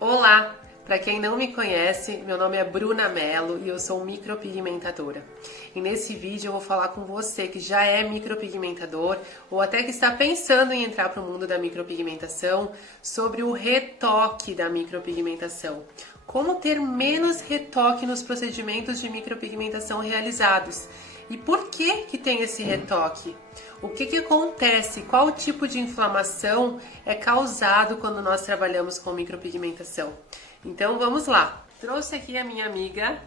Olá! Para quem não me conhece, meu nome é Bruna Mello e eu sou micropigmentadora. E nesse vídeo eu vou falar com você que já é micropigmentador ou até que está pensando em entrar para o mundo da micropigmentação sobre o retoque da micropigmentação. Como ter menos retoque nos procedimentos de micropigmentação realizados. E por que tem esse retoque? O que acontece? Qual tipo de inflamação é causado quando nós trabalhamos com micropigmentação? Então vamos lá. Trouxe aqui a minha amiga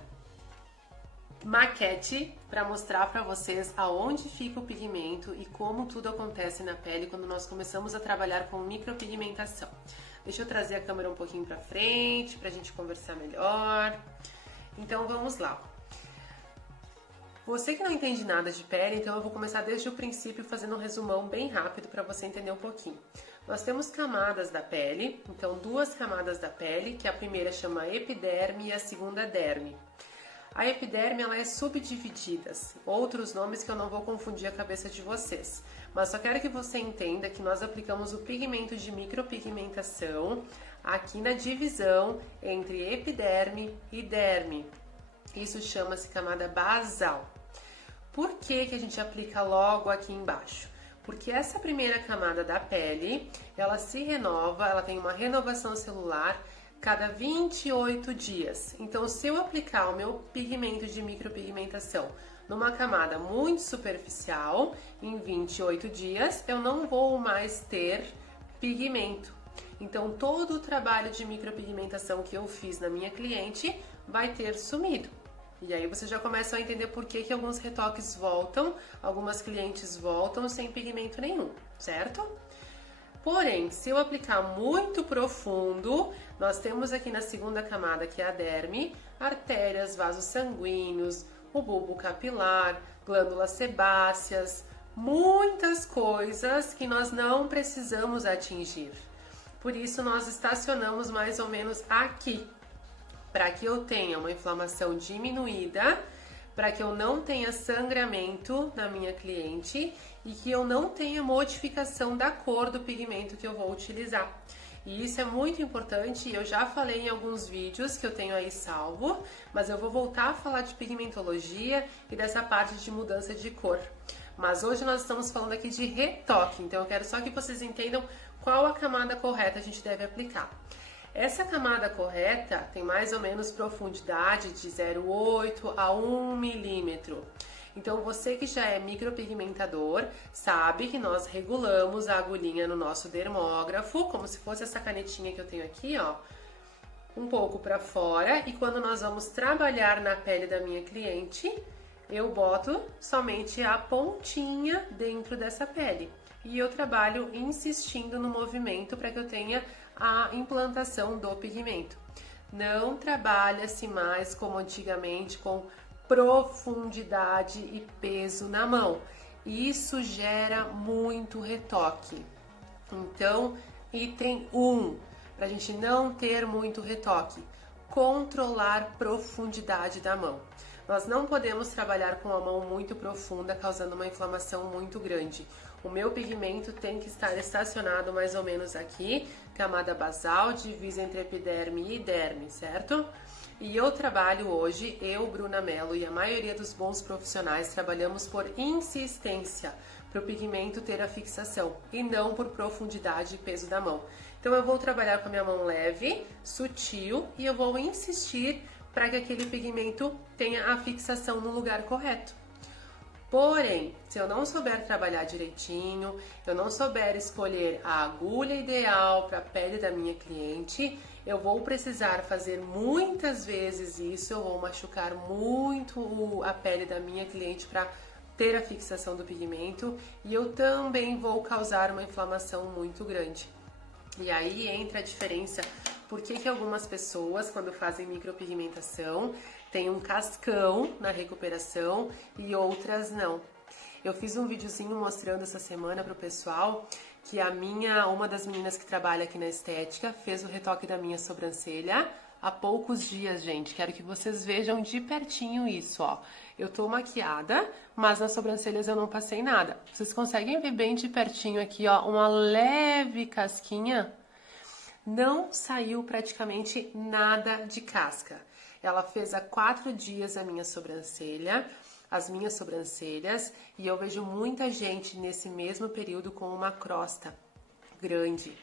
maquete para mostrar para vocês aonde fica o pigmento e como tudo acontece na pele quando nós começamos a trabalhar com micropigmentação. Deixa eu trazer a câmera um pouquinho para frente para a gente conversar melhor. Então vamos lá. Você que não entende nada de pele, então eu vou começar desde o princípio fazendo um resumão bem rápido para você entender um pouquinho. Nós temos camadas da pele, então duas camadas da pele, que a primeira chama epiderme e a segunda derme. A epiderme ela é subdividida, outros nomes que eu não vou confundir a cabeça de vocês, mas só quero que você entenda que nós aplicamos o pigmento de micropigmentação aqui na divisão entre epiderme e derme. Isso chama-se camada basal. Por que a gente aplica logo aqui embaixo? Porque essa primeira camada da pele, ela se renova, ela tem uma renovação celular cada 28 dias. Então, se eu aplicar o meu pigmento de micropigmentação numa camada muito superficial, em 28 dias, eu não vou mais ter pigmento. Então, todo o trabalho de micropigmentação que eu fiz na minha cliente vai ter sumido. E aí você já começa a entender por que alguns retoques voltam, algumas clientes voltam sem pigmento nenhum, certo? Porém, se eu aplicar muito profundo, nós temos aqui na segunda camada, que é a derme, artérias, vasos sanguíneos, o bulbo capilar, glândulas sebáceas, muitas coisas que nós não precisamos atingir. Por isso, nós estacionamos mais ou menos aqui, para que eu tenha uma inflamação diminuída, para que eu não tenha sangramento na minha cliente e que eu não tenha modificação da cor do pigmento que eu vou utilizar. E isso é muito importante, eu já falei em alguns vídeos que eu tenho aí salvo, mas eu vou voltar a falar de pigmentologia e dessa parte de mudança de cor. Mas hoje nós estamos falando aqui de retoque, então eu quero só que vocês entendam qual a camada correta a gente deve aplicar. Essa camada correta tem mais ou menos profundidade de 0,8 a 1 milímetro. Então você que já é micropigmentador sabe que nós regulamos a agulhinha no nosso dermógrafo, como se fosse essa canetinha que eu tenho aqui, ó, um pouco para fora, e quando nós vamos trabalhar na pele da minha cliente, eu boto somente a pontinha dentro dessa pele. E eu trabalho insistindo no movimento para que eu tenha a implantação do pigmento. Não trabalha-se mais como antigamente com profundidade e peso na mão. Isso gera muito retoque. Então, item 1, para a gente não ter muito retoque, controlar profundidade da mão. Nós não podemos trabalhar com a mão muito profunda, causando uma inflamação muito grande. O meu pigmento tem que estar estacionado mais ou menos aqui, camada basal, divisa entre epiderme e derme, certo? E eu trabalho hoje, eu, Bruna Mello, e a maioria dos bons profissionais trabalhamos por insistência, para o pigmento ter a fixação, e não por profundidade e peso da mão. Então eu vou trabalhar com a minha mão leve, sutil, e eu vou insistir para que aquele pigmento tenha a fixação no lugar correto. Porém, se eu não souber trabalhar direitinho, eu não souber escolher a agulha ideal para a pele da minha cliente, eu vou precisar fazer muitas vezes isso, eu vou machucar muito a pele da minha cliente para ter a fixação do pigmento e eu também vou causar uma inflamação muito grande. E aí entra a diferença, por que algumas pessoas, quando fazem micropigmentação, têm um cascão na recuperação e outras não. Eu fiz um videozinho mostrando essa semana pro pessoal que uma das meninas que trabalha aqui na estética fez o retoque da minha sobrancelha há poucos dias, gente. Quero que vocês vejam de pertinho isso, ó. Eu tô maquiada, mas nas sobrancelhas eu não passei nada. Vocês conseguem ver bem de pertinho aqui, ó, uma leve casquinha? não saiu praticamente nada de casca. Ela fez há 4 dias a minha sobrancelha, as minhas sobrancelhas, e eu vejo muita gente nesse mesmo período com uma crosta grande.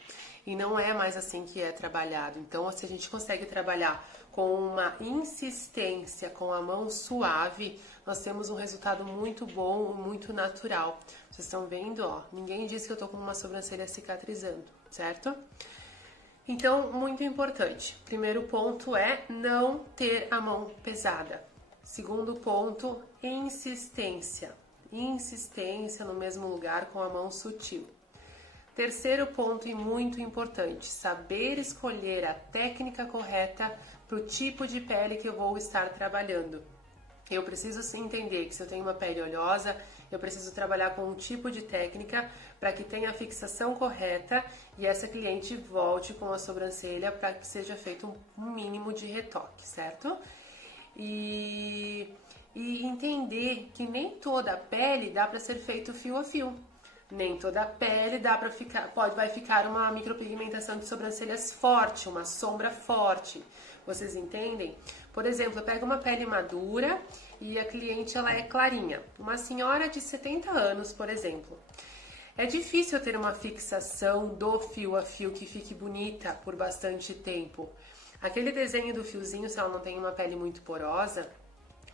E não é mais assim que é trabalhado. Então, se a gente consegue trabalhar com uma insistência, com a mão suave, nós temos um resultado muito bom, muito natural. Vocês estão vendo, ó, ninguém disse que eu tô com uma sobrancelha cicatrizando, certo? Então, muito importante. Primeiro ponto é não ter a mão pesada. Segundo ponto, insistência. Insistência no mesmo lugar com a mão sutil. Terceiro ponto e muito importante, saber escolher a técnica correta para o tipo de pele que eu vou estar trabalhando. Eu preciso entender que se eu tenho uma pele oleosa, eu preciso trabalhar com um tipo de técnica para que tenha a fixação correta e essa cliente volte com a sobrancelha para que seja feito um mínimo de retoque, certo? E entender que nem toda a pele dá para ser feito fio a fio. Nem toda a pele vai ficar uma micropigmentação de sobrancelhas forte, uma sombra forte. Vocês entendem? Por exemplo, eu pego uma pele madura e a cliente ela é clarinha. Uma senhora de 70 anos, por exemplo. É difícil ter uma fixação do fio a fio que fique bonita por bastante tempo. Aquele desenho do fiozinho, se ela não tem uma pele muito porosa,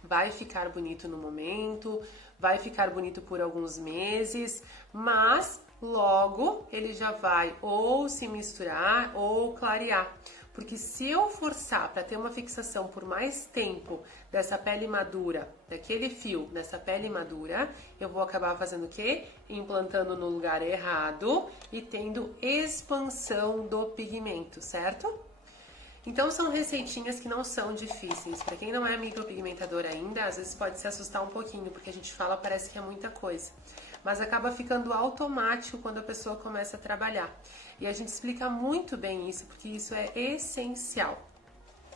vai ficar bonito no momento, vai ficar bonito por alguns meses, mas logo ele já vai ou se misturar ou clarear. Porque se eu forçar para ter uma fixação por mais tempo dessa pele madura, daquele fio, dessa pele madura, eu vou acabar fazendo o quê? Implantando no lugar errado e tendo expansão do pigmento, certo? Então são receitinhas que não são difíceis. Para quem não é micropigmentador ainda, às vezes pode se assustar um pouquinho, porque a gente fala, parece que é muita coisa. Mas acaba ficando automático quando a pessoa começa a trabalhar. E a gente explica muito bem isso, porque isso é essencial.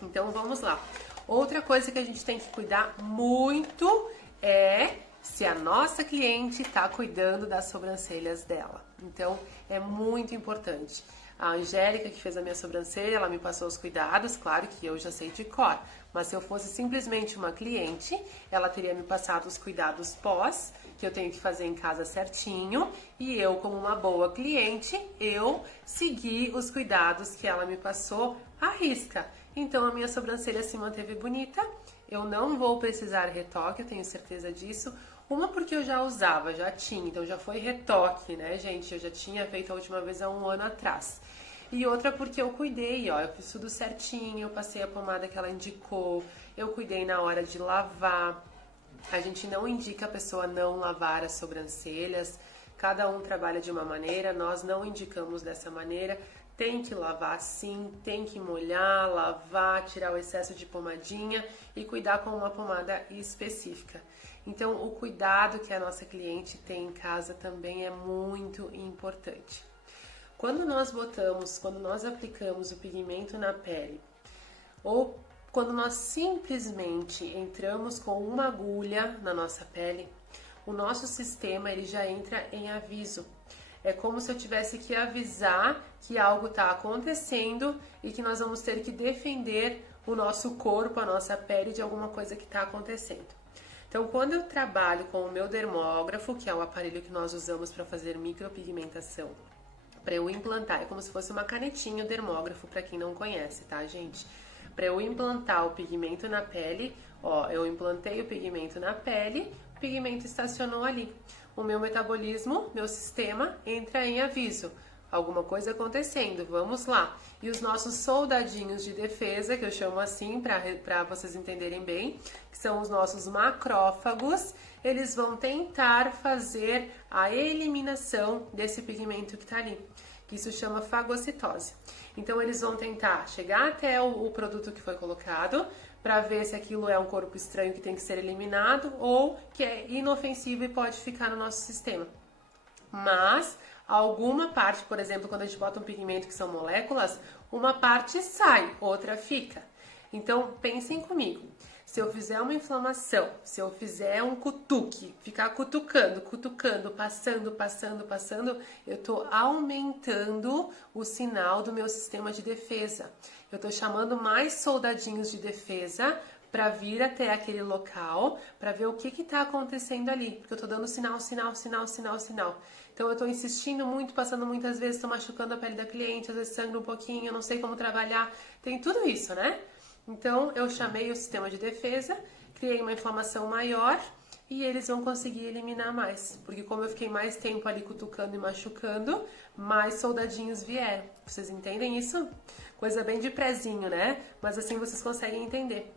Então vamos lá. Outra coisa que a gente tem que cuidar muito é se a nossa cliente está cuidando das sobrancelhas dela. Então é muito importante. A Angélica, que fez a minha sobrancelha, ela me passou os cuidados, claro que eu já sei de cor. Mas se eu fosse simplesmente uma cliente, ela teria me passado os cuidados pós, que eu tenho que fazer em casa certinho. E eu, como uma boa cliente, eu segui os cuidados que ela me passou à risca. Então a minha sobrancelha se manteve bonita. Eu não vou precisar retoque, eu tenho certeza disso. Uma porque eu já usava, já tinha, então já foi retoque, né, gente? Eu já tinha feito a última vez há 1 ano atrás. E outra porque eu cuidei, ó, eu fiz tudo certinho, eu passei a pomada que ela indicou, eu cuidei na hora de lavar. A gente não indica a pessoa não lavar as sobrancelhas, cada um trabalha de uma maneira, nós não indicamos dessa maneira. Tem que lavar sim, tem que molhar, lavar, tirar o excesso de pomadinha e cuidar com uma pomada específica. Então, o cuidado que a nossa cliente tem em casa também é muito importante. Quando nós aplicamos o pigmento na pele, ou quando nós simplesmente entramos com uma agulha na nossa pele, o nosso sistema ele já entra em aviso. É como se eu tivesse que avisar que algo está acontecendo e que nós vamos ter que defender o nosso corpo, a nossa pele de alguma coisa que está acontecendo. Então, quando eu trabalho com o meu dermógrafo, que é o aparelho que nós usamos para fazer micropigmentação, para eu implantar, é como se fosse uma canetinha o dermógrafo, para quem não conhece, tá, gente? Para eu implantar o pigmento na pele, ó, eu implantei o pigmento na pele, o pigmento estacionou ali. O meu metabolismo, meu sistema, entra em aviso. Alguma coisa acontecendo, vamos lá. E os nossos soldadinhos de defesa, que eu chamo assim para vocês entenderem bem, que são os nossos macrófagos, eles vão tentar fazer a eliminação desse pigmento que está ali, que isso chama fagocitose. Então eles vão tentar chegar até o produto que foi colocado, para ver se aquilo é um corpo estranho que tem que ser eliminado ou que é inofensivo e pode ficar no nosso sistema. Mas alguma parte, por exemplo, quando a gente bota um pigmento que são moléculas, uma parte sai, outra fica. Então pensem comigo, Se eu fizer uma inflamação, se eu fizer um cutuque, ficar cutucando, passando, eu estou aumentando o sinal do meu sistema de defesa. Eu estou chamando mais soldadinhos de defesa para vir até aquele local, para ver o que está acontecendo ali, porque eu estou dando sinal. Então eu estou insistindo muito, passando muitas vezes, estou machucando a pele da cliente, às vezes sangra um pouquinho, eu não sei como trabalhar, tem tudo isso, né? Então eu chamei o sistema de defesa, criei uma inflamação maior e eles vão conseguir eliminar mais, porque como eu fiquei mais tempo ali cutucando e machucando, mais soldadinhos vieram. Vocês entendem isso? Coisa bem de prezinho, né? Mas assim vocês conseguem entender.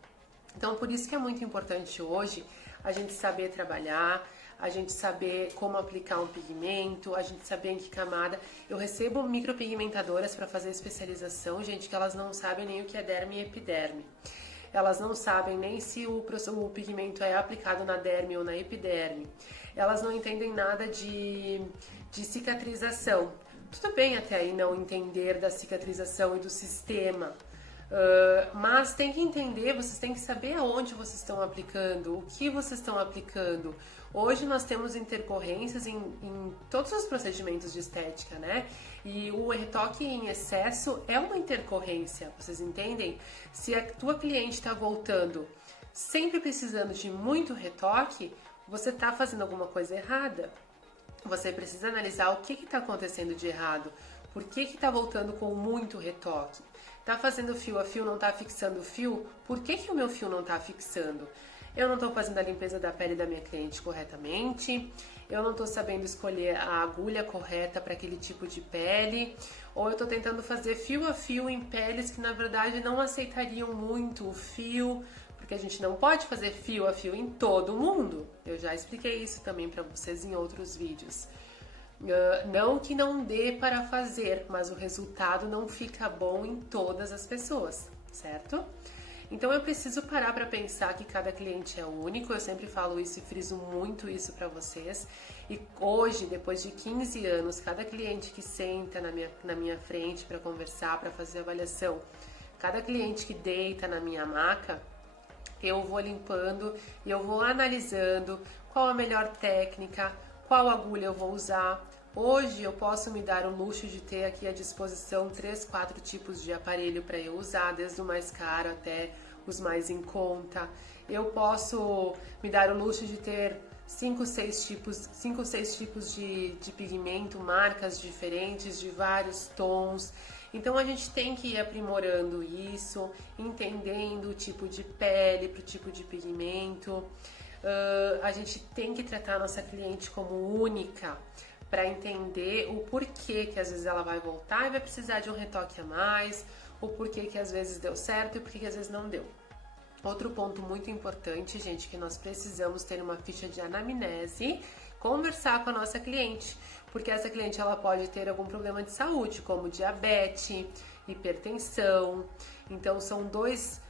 Então por isso que é muito importante hoje a gente saber trabalhar, a gente saber como aplicar um pigmento, a gente saber em que camada. Eu recebo micropigmentadoras para fazer especialização, gente, que elas não sabem nem o que é derme e epiderme. Elas não sabem nem se o pigmento é aplicado na derme ou na epiderme. Elas não entendem nada de cicatrização. Tudo bem até aí não entender da cicatrização e do sistema. Mas tem que entender, vocês têm que saber aonde vocês estão aplicando, o que vocês estão aplicando. Hoje nós temos intercorrências em todos os procedimentos de estética, né? E o retoque em excesso é uma intercorrência, vocês entendem? Se a tua cliente está voltando sempre precisando de muito retoque, você está fazendo alguma coisa errada. Você precisa analisar o que está acontecendo de errado. Por que está voltando com muito retoque? Tá fazendo fio a fio, não tá fixando o fio? Por que o meu fio não tá fixando? Eu não tô fazendo a limpeza da pele da minha cliente corretamente, eu não tô sabendo escolher a agulha correta para aquele tipo de pele, ou eu tô tentando fazer fio a fio em peles que na verdade não aceitariam muito o fio, porque a gente não pode fazer fio a fio em todo mundo. Eu já expliquei isso também para vocês em outros vídeos. Não que não dê para fazer, mas o resultado não fica bom em todas as pessoas, certo? Então eu preciso parar para pensar que cada cliente é único, eu sempre falo isso e friso muito isso para vocês. E hoje, depois de 15 anos, cada cliente que senta na minha frente para conversar, para fazer avaliação, cada cliente que deita na minha maca, eu vou limpando e eu vou analisando qual a melhor técnica, qual agulha eu vou usar. Hoje eu posso me dar o luxo de ter aqui à disposição 3, 4 tipos de aparelho para eu usar, desde o mais caro até os mais em conta. Eu posso me dar o luxo de ter 5, 6 tipos de pigmento, marcas diferentes, de vários tons. Então a gente tem que ir aprimorando isso, entendendo o tipo de pele para o tipo de pigmento. A gente tem que tratar a nossa cliente como única, para entender o porquê que às vezes ela vai voltar e vai precisar de um retoque a mais, o porquê que às vezes deu certo e porquê que às vezes não deu. Outro ponto muito importante, gente, que nós precisamos ter uma ficha de anamnese, conversar com a nossa cliente, porque essa cliente ela pode ter algum problema de saúde, como diabetes, hipertensão. Então são dois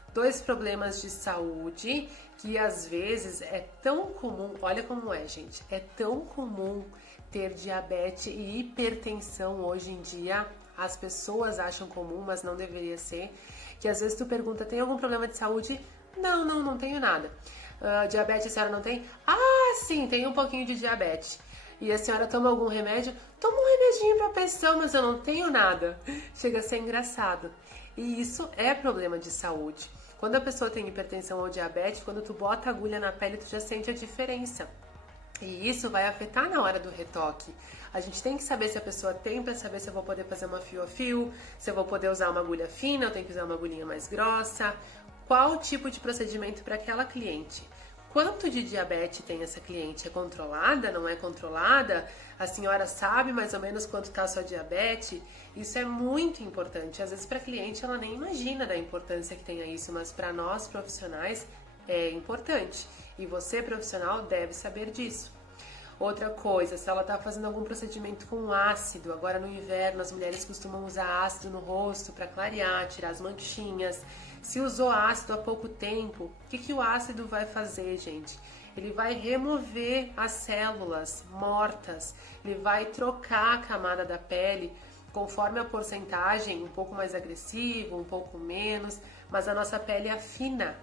problemas de saúde que às vezes é tão comum, olha como é, gente, é tão comum ter diabetes e hipertensão hoje em dia. As pessoas acham comum, mas não deveria ser. Que às vezes tu pergunta, tem algum problema de saúde? Não tenho nada. Diabetes a senhora não tem? Ah, sim, tem um pouquinho de diabetes. E a senhora toma algum remédio? Toma um remedinho pra pressão, mas eu não tenho nada. Chega a ser engraçado. E isso é problema de saúde. Quando a pessoa tem hipertensão ou diabetes, quando tu bota a agulha na pele, tu já sente a diferença. E isso vai afetar na hora do retoque. A gente tem que saber se a pessoa tem, para saber se eu vou poder fazer uma fio a fio, se eu vou poder usar uma agulha fina, eu tenho que usar uma agulhinha mais grossa. Qual tipo de procedimento para aquela cliente? Quanto de diabetes tem essa cliente? É controlada? Não é controlada? A senhora sabe mais ou menos quanto está a sua diabetes? Isso é muito importante. Às vezes para a cliente ela nem imagina da importância que tenha isso, mas para nós profissionais é importante. E você, profissional, deve saber disso. Outra coisa, se ela está fazendo algum procedimento com ácido, agora no inverno as mulheres costumam usar ácido no rosto para clarear, tirar as manchinhas. Se usou ácido há pouco tempo, o que o ácido vai fazer, gente? Ele vai remover as células mortas, ele vai trocar a camada da pele conforme a porcentagem, um pouco mais agressivo, um pouco menos, mas a nossa pele afina.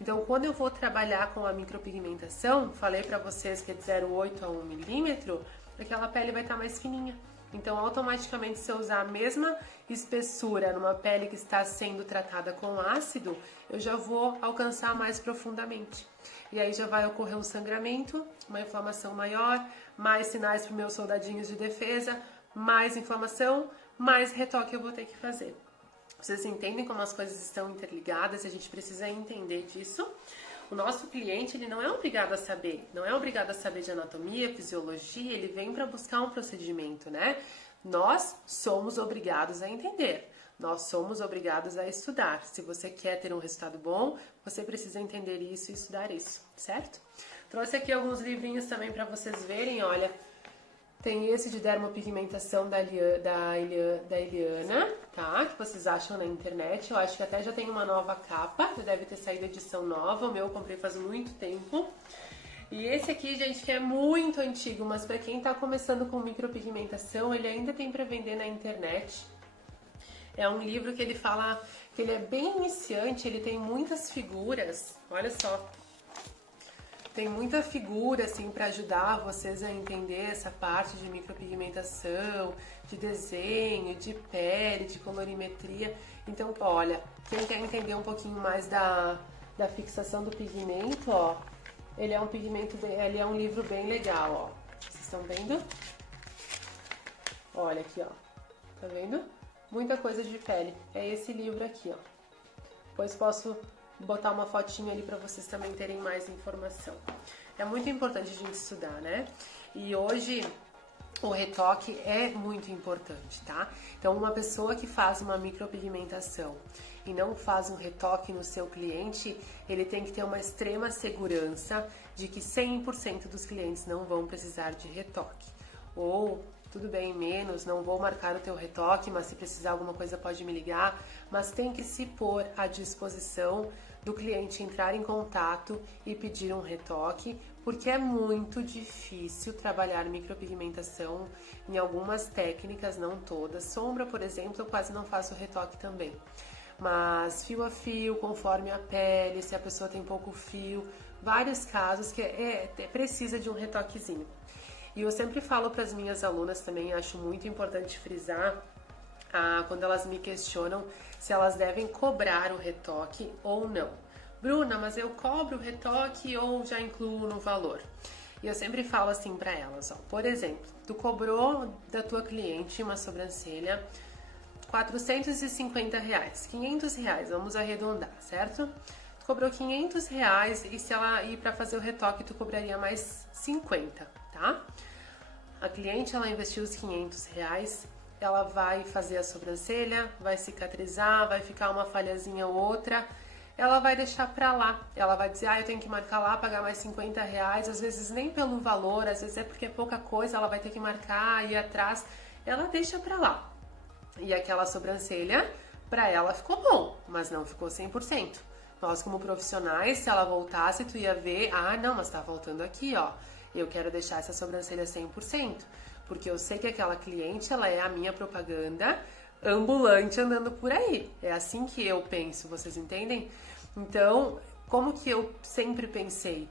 Então, quando eu vou trabalhar com a micropigmentação, falei pra vocês que é de 0,8 a 1 milímetro, aquela pele vai estar mais fininha. Então, automaticamente, se eu usar a mesma espessura numa pele que está sendo tratada com ácido, eu já vou alcançar mais profundamente. E aí já vai ocorrer um sangramento, uma inflamação maior, mais sinais para os meus soldadinhos de defesa, mais inflamação, mais retoque eu vou ter que fazer. Vocês entendem como as coisas estão interligadas e a gente precisa entender disso? O nosso cliente, ele não é obrigado a saber, não é obrigado a saber de anatomia, fisiologia, ele vem para buscar um procedimento, né? Nós somos obrigados a entender, nós somos obrigados a estudar. Se você quer ter um resultado bom, você precisa entender isso e estudar isso, certo? Trouxe aqui alguns livrinhos também para vocês verem, olha. Tem esse de dermopigmentação da Eliana, tá? Que vocês acham na internet. Eu acho que até já tem uma nova capa, já deve ter saído edição nova. O meu eu comprei faz muito tempo. E esse aqui, gente, que é muito antigo, mas para quem tá começando com micropigmentação, ele ainda tem para vender na internet. É um livro que ele fala que ele é bem iniciante, ele tem muitas figuras. Olha só. Tem muita figura, assim, para ajudar vocês a entender essa parte de micropigmentação, de desenho, de pele, de colorimetria. Então, olha, quem quer entender um pouquinho mais da fixação do pigmento, ó, ele é um ele é um livro bem legal, ó. Vocês estão vendo? Olha aqui, ó. Tá vendo? Muita coisa de pele. É esse livro aqui, ó. Depois posso botar uma fotinha ali para vocês também terem mais informação. É muito importante a gente estudar, né? E hoje o retoque é muito importante, tá? Então, uma pessoa que faz uma micropigmentação e não faz um retoque no seu cliente, ele tem que ter uma extrema segurança de que 100% dos clientes não vão precisar de retoque. Ou, tudo bem, menos, não vou marcar o teu retoque, mas se precisar alguma coisa pode me ligar, mas tem que se pôr à disposição do cliente entrar em contato e pedir um retoque, porque é muito difícil trabalhar micropigmentação em algumas técnicas, não todas. Sombra, por exemplo, eu quase não faço retoque também. Mas fio a fio, conforme a pele, se a pessoa tem pouco fio, vários casos que precisa de um retoquezinho. E eu sempre falo para as minhas alunas também, acho muito importante frisar, quando elas me questionam se elas devem cobrar o retoque ou não. Bruna, mas eu cobro o retoque ou já incluo no valor? E eu sempre falo assim para elas, ó, por exemplo, tu cobrou da tua cliente uma sobrancelha R$450, R$500, vamos arredondar, certo? Tu cobrou R$500 e se ela ir para fazer o retoque, tu cobraria mais 50, tá? A cliente, ela investiu os R$500, ela vai fazer a sobrancelha, vai cicatrizar, vai ficar uma falhazinha ou outra, ela vai deixar pra lá, ela vai dizer, eu tenho que marcar lá, pagar mais R$50, às vezes nem pelo valor, às vezes é porque é pouca coisa, ela vai ter que marcar, ir atrás, ela deixa pra lá. E aquela sobrancelha, pra ela ficou bom, mas não ficou 100%. Nós como profissionais, se ela voltasse, tu ia ver, não, mas tá faltando aqui, ó, eu quero deixar essa sobrancelha 100%. Porque eu sei que aquela cliente, ela é a minha propaganda ambulante andando por aí. É assim que eu penso, vocês entendem? Então, como que eu sempre pensei?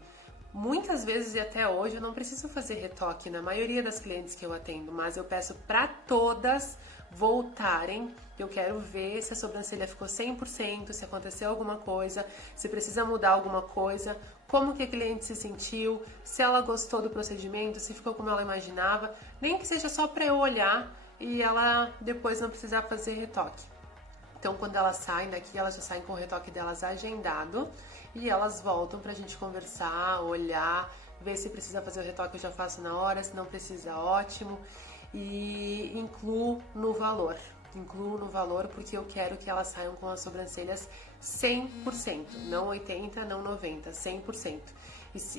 Muitas vezes e até hoje eu não preciso fazer retoque na maioria das clientes que eu atendo, mas eu peço para todas voltarem. Eu quero ver se a sobrancelha ficou 100%, se aconteceu alguma coisa, se precisa mudar alguma coisa, como que a cliente se sentiu, se ela gostou do procedimento, se ficou como ela imaginava, nem que seja só para eu olhar e ela depois não precisar fazer retoque. Então, quando elas saem daqui, elas já saem com o retoque delas agendado e elas voltam pra gente conversar, olhar, ver se precisa fazer o retoque, eu já faço na hora, se não precisa, ótimo. E incluo no valor porque eu quero que elas saiam com as sobrancelhas 100%, não 80%, não 90%, 100%.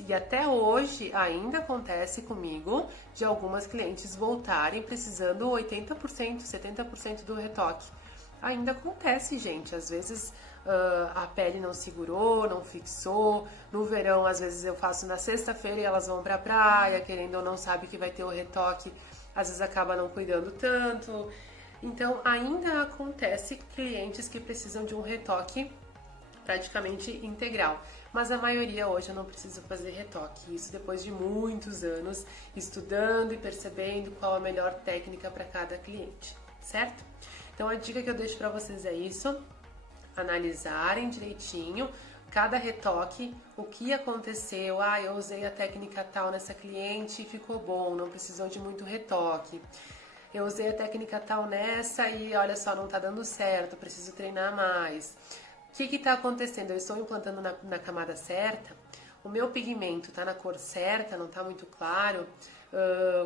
E até hoje ainda acontece comigo de algumas clientes voltarem precisando 80%, 70% do retoque. Ainda acontece, gente, às vezes a pele não segurou, não fixou. No verão, às vezes eu faço na sexta-feira e elas vão pra praia, querendo ou não sabe que vai ter o retoque, às vezes acaba não cuidando tanto. Então, ainda acontece clientes que precisam de um retoque praticamente integral. Mas a maioria hoje eu não preciso fazer retoque. Isso depois de muitos anos estudando e percebendo qual a melhor técnica para cada cliente, certo? Então a dica que eu deixo para vocês é isso: analisarem direitinho cada retoque, o que aconteceu. Eu usei a técnica tal nessa cliente e ficou bom, não precisou de muito retoque. Eu usei a técnica tal nessa e olha só, não tá dando certo, preciso treinar mais. O que está acontecendo? Eu estou implantando na camada certa? O meu pigmento está na cor certa, não está muito claro?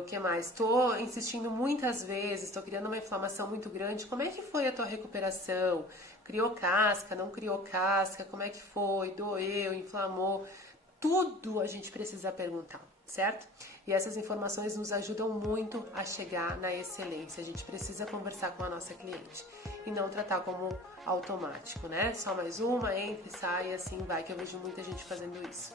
O que mais? Estou insistindo muitas vezes, estou criando uma inflamação muito grande. Como é que foi a tua recuperação? Criou casca, não criou casca? Como é que foi? Doeu, inflamou? Tudo a gente precisa perguntar, certo? E essas informações nos ajudam muito a chegar na excelência. A gente precisa conversar com a nossa cliente e não tratar como automático, né? Só mais uma, entra e sai e assim vai, que eu vejo muita gente fazendo isso.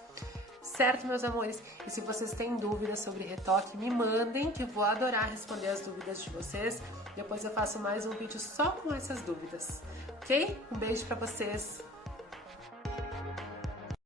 Certo, meus amores? E se vocês têm dúvidas sobre retoque, me mandem, que eu vou adorar responder as dúvidas de vocês. Depois eu faço mais um vídeo só com essas dúvidas, ok? Um beijo pra vocês!